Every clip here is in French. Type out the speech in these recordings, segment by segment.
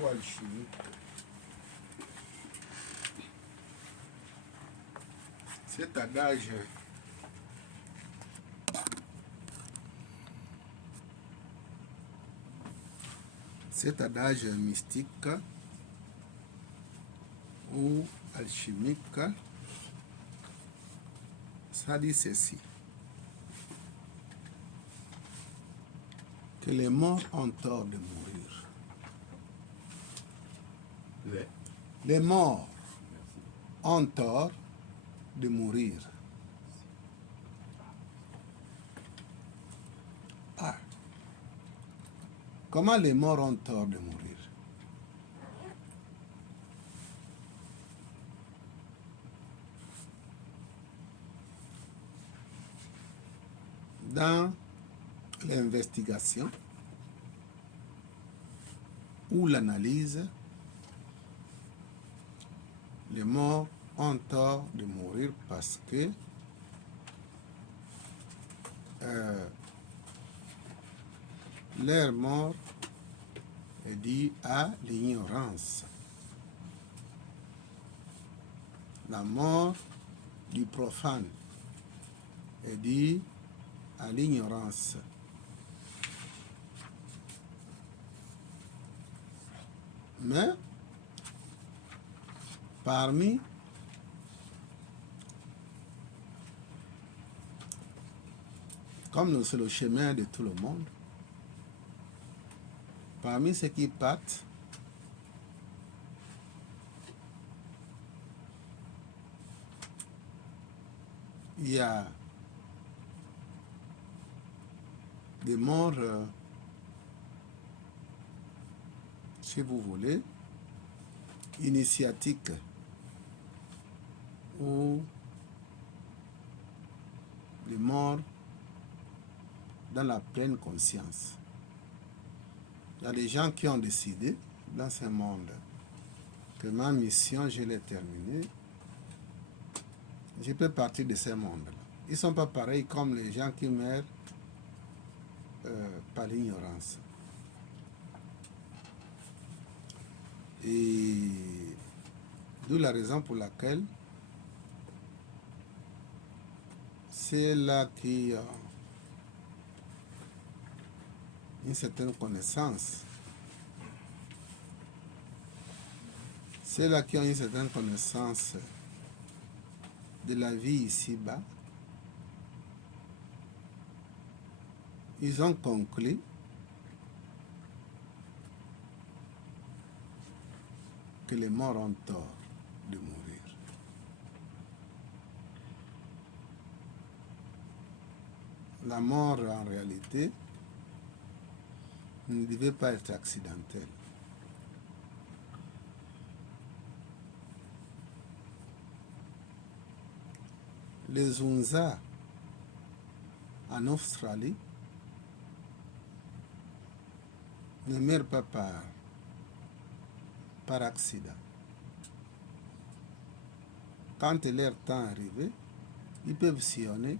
ou alchimique. Cet adage mystique ou alchimique, ça dit ceci: que les morts ont tort de mourir. Les morts ont tort de mourir. Ah. Comment les morts ont tort de mourir? Dans l'investigation ou l'analyse, les morts ont tort de mourir parce que leur mort est due à l'ignorance. La mort du profane est due à l'ignorance. Mais parmi comme c'est le chemin de tout le monde, parmi ceux qui partent, il y a des morts, si vous voulez, initiatiques ou des morts dans la pleine conscience. Il y a des gens qui ont décidé dans ce monde que ma mission, je l'ai terminée. Je peux partir de ce monde-là. Ils ne sont pas pareils comme les gens qui meurent par l'ignorance. Et d'où la raison pour laquelle c'est là qui ont une certaine connaissance. C'est là qui ont une certaine connaissance de la vie ici-bas. Ils ont conclu que les morts ont tort de mourir. La mort, en réalité, ne devait pas être accidentelle. Les Hunza en Australie ne meurent pas par accident. Quand leur temps est arrivé, ils peuvent sillonner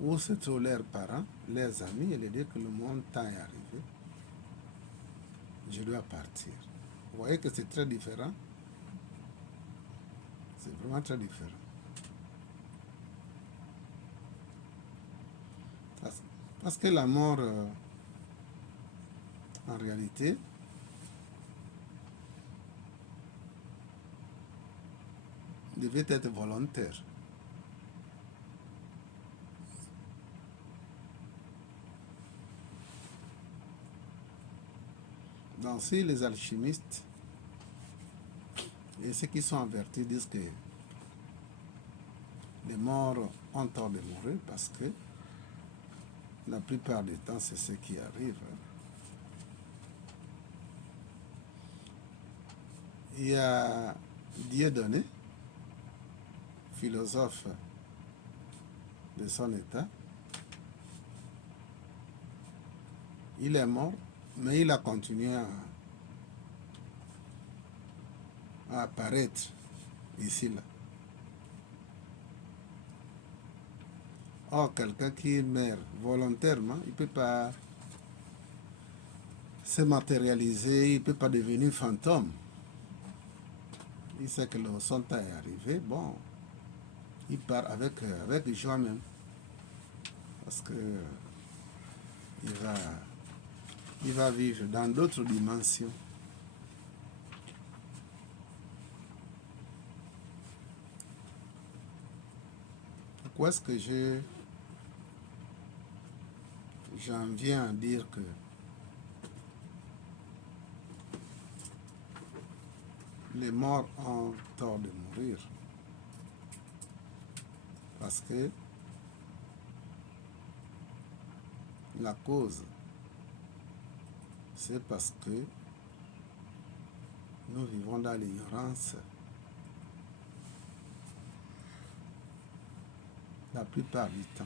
où se trouvent leurs parents, leurs amis, et leur dire que mon temps est arrivé, je dois partir. Vous voyez que c'est très différent. C'est vraiment très différent. Parce que la mort, en réalité, devait être volontaire. Donc si les alchimistes et ceux qui sont avertis disent que les morts ont tort de mourir parce que la plupart du temps c'est ce qui arrive. Il y a Dieudonné, philosophe de son état. Il est mort, mais il a continué à apparaître ici, là. Or, quelqu'un qui meurt volontairement, il ne peut pas s'est matérialisé, il ne peut pas devenir fantôme. Il sait que son temps est arrivé, bon, il part avec joie même. Parce que il va vivre dans d'autres dimensions. Pourquoi est-ce que j'en viens à dire que les morts ont tort de mourir? Parce que la cause, c'est parce que nous vivons dans l'ignorance la plupart du temps.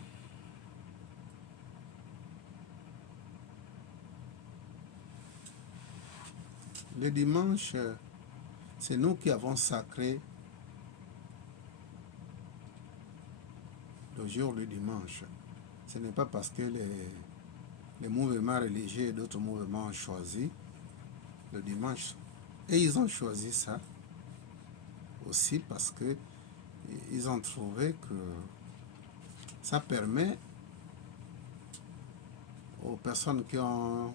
Le dimanche, c'est nous qui avons sacré le jour du dimanche. Ce n'est pas parce que les mouvements religieux et d'autres mouvements ont choisi le dimanche. Et ils ont choisi ça aussi parce que ils ont trouvé que ça permet aux personnes qui ont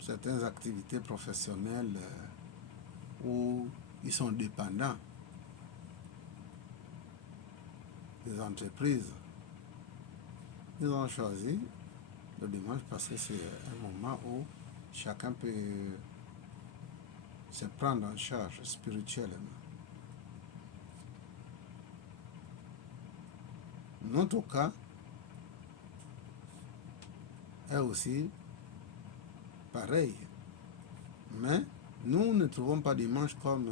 certaines activités professionnelles où ils sont dépendants des entreprises. Ils ont choisi le dimanche parce que c'est un moment où chacun peut se prendre en charge spirituellement. Notre cas est aussi pareil. Mais nous ne trouvons pas dimanche comme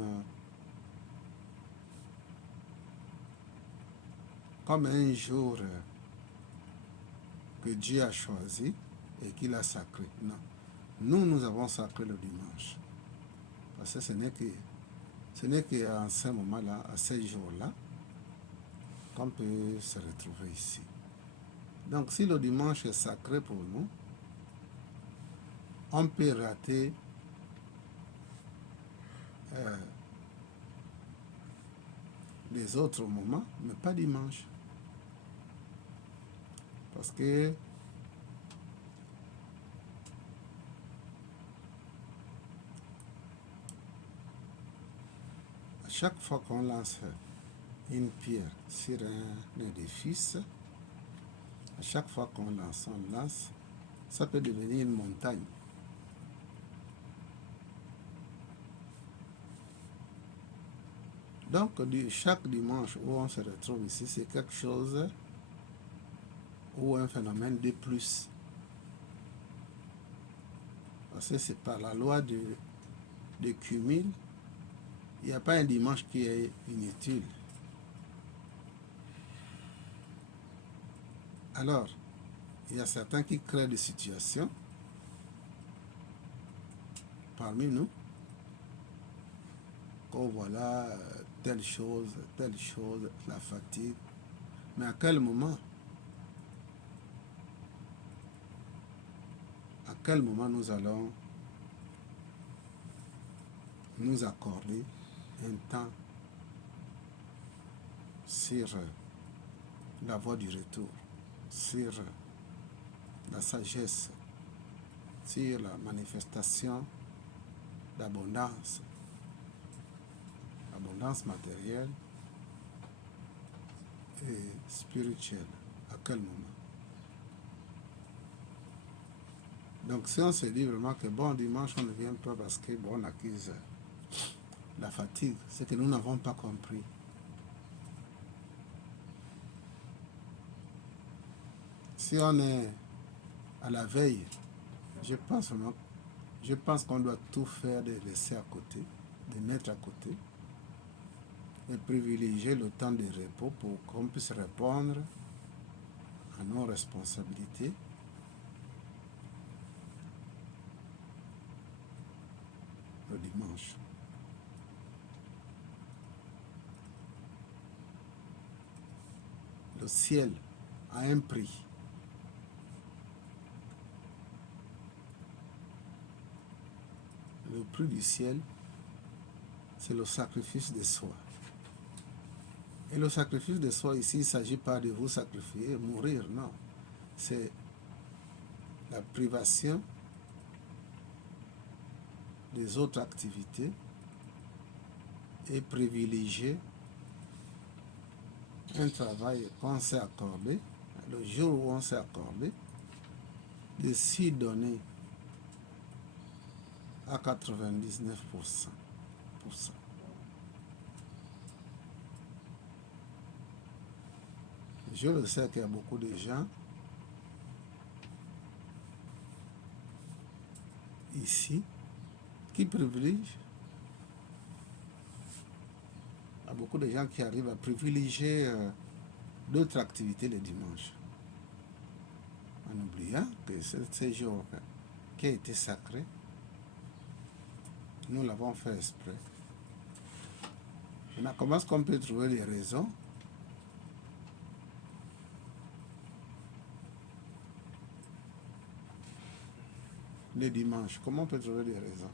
un jour que Dieu a choisi et qu'il a sacré. Non. Nous avons sacré le dimanche. Parce que ce n'est qu'à ce moment-là, à ces jours-là, qu'on peut se retrouver ici. Donc si le dimanche est sacré pour nous, on peut rater les autres moments, mais pas dimanche. Parce que à chaque fois qu'on lance une pierre sur un édifice, à chaque fois qu'on lance, ça peut devenir une montagne. Donc, chaque dimanche où on se retrouve ici, c'est quelque chose ou un phénomène de plus. Parce que c'est par la loi de cumul, il n'y a pas un dimanche qui est inutile. Alors, il y a certains qui créent des situations parmi nous. Oh voilà, telle chose, la fatigue. Mais à quel moment? À quel moment nous allons nous accorder un temps sur la voie du retour, sur la sagesse, sur la manifestation d'abondance, abondance matérielle et spirituelle. À quel moment? Donc si on se dit vraiment que bon, dimanche on ne vient pas parce que bon, on accuse la fatigue, c'est que nous n'avons pas compris. Si on est à la veille, je pense qu'on doit tout faire de laisser à côté, de mettre à côté et privilégier le temps de repos pour qu'on puisse répondre à nos responsabilités. Le dimanche. Le ciel a un prix. le prix du ciel, c'est le sacrifice de soi. Et le sacrifice de soi, ici, il ne s'agit pas de vous sacrifier, mourir, non. C'est la privation des autres activités et privilégier un travail qu'on s'est accordé, le jour où on s'est accordé, de s'y donner à 99%. Je le sais qu'il y a beaucoup de gens ici qui privilégient. Il y a beaucoup de gens qui arrivent à privilégier d'autres activités le dimanche, en oubliant que ce jour qui a été sacré, nous l'avons fait exprès. Maintenant, comment est-ce qu'on peut trouver les raisons? Le dimanche, comment on peut trouver des raisons?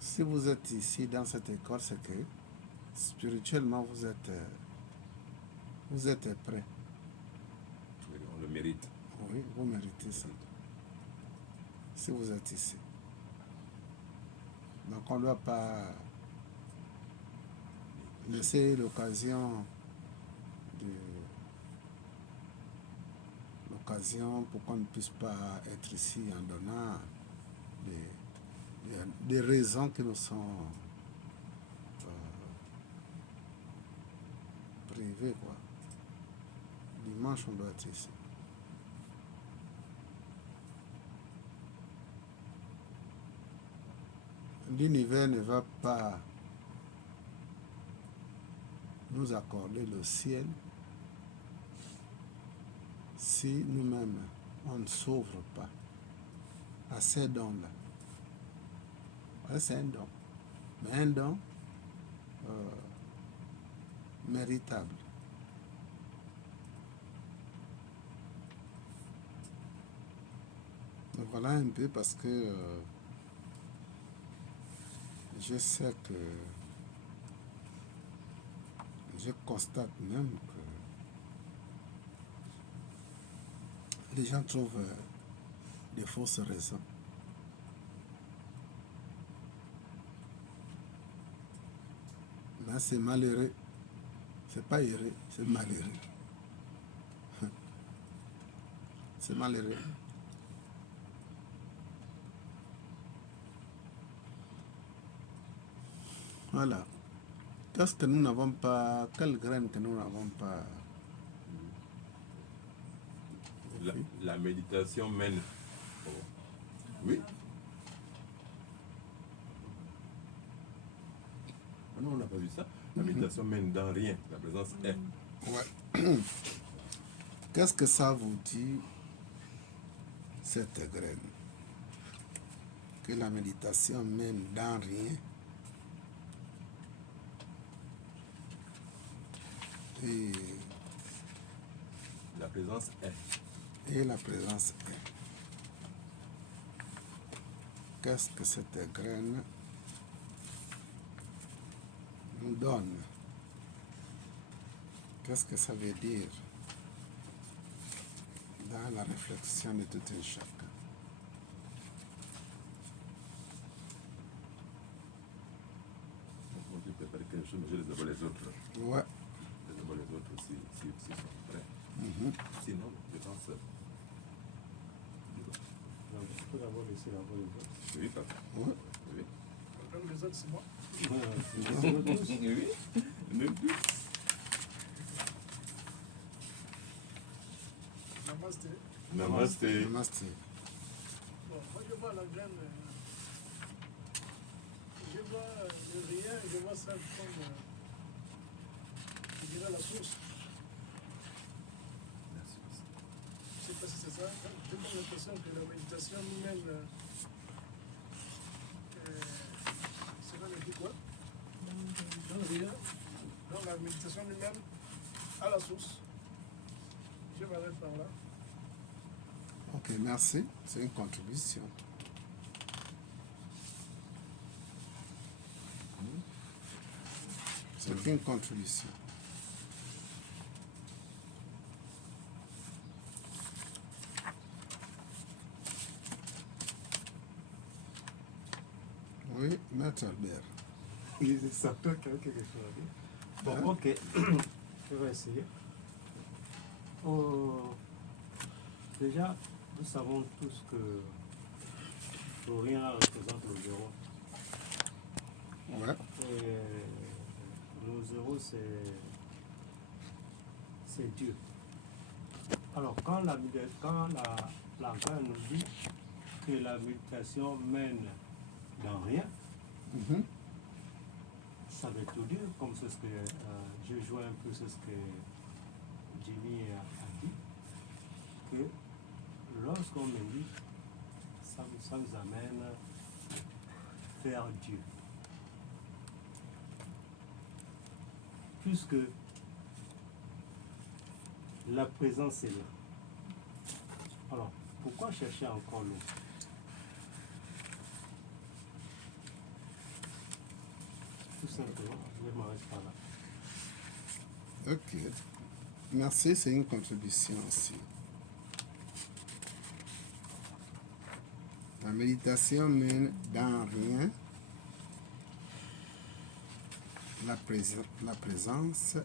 Si vous êtes ici dans cette école, c'est que spirituellement vous êtes prêt. On le mérite. Oui, vous méritez ça. Si vous êtes ici. Donc on ne doit pas laisser l'occasion pour qu'on ne puisse pas être ici en donnant des raisons qui nous sont privées, quoi. Dimanche, on doit être ici. L'univers ne va pas nous accorder le ciel si nous-mêmes, on ne s'ouvre pas à ces dons-là. Ouais, c'est un don, mais un don méritable. Donc voilà un peu parce que je sais que je constate même que les gens trouvent des fausses raisons. Là, c'est malheureux. C'est pas heureux, c'est malheureux. C'est malheureux. Voilà. Qu'est-ce que nous n'avons pas, quelle graine que nous n'avons pas? La méditation mène. Oui. Non, on n'a pas vu ça. La méditation mène dans rien. La présence est. Ouais. Qu'est-ce que ça vous dit, cette graine? Que la méditation mène dans rien. Et la présence est. Et la présence est. Qu'est-ce que cette graine nous donne? Qu'est-ce que ça veut dire dans la réflexion de tout un chacun? On peut préparer quelque chose, mais je les avais les autres. Ouais. Je les avais les autres aussi, si sont prêts. Sinon, je pense. Tu peux d'abord laisser là-bas les autres. Oui, papa. Ouais. Oui. Les autres, c'est moi. Oui. Namasté. Namasté. Namasté. Bon, moi je vois la graine. Je vois le rien, je vois ça comme. Je dirais la source. Je ne sais pas si c'est ça. J'ai l'impression que la méditation nous mène. C'est là le dit quoi? Dans le rien. Donc la méditation nous mène à la source. Je m'arrête par là. Ok, merci. C'est une contribution. C'est une contribution. Oui, Maître Albert. Il s'attend qu'il y a quelque chose à dire. Bon, Hein? ok. Je vais essayer. Déjà, nous savons tous que rien représente le zéro. Ouais. Et le zéro, c'est Dieu. Alors, quand la Grèce nous dit que la méditation mène dans rien, Mhm. ça veut tout dire, comme c'est ce que je joue un peu, c'est ce que Jimmy a dit, que lorsqu'on médite, ça nous amène vers Dieu. Puisque la présence est là. Alors, pourquoi chercher encore l'autre? Tout simplement, je m'arrête pas là. Ok. Merci, c'est une contribution aussi. La méditation mène dans rien. La présence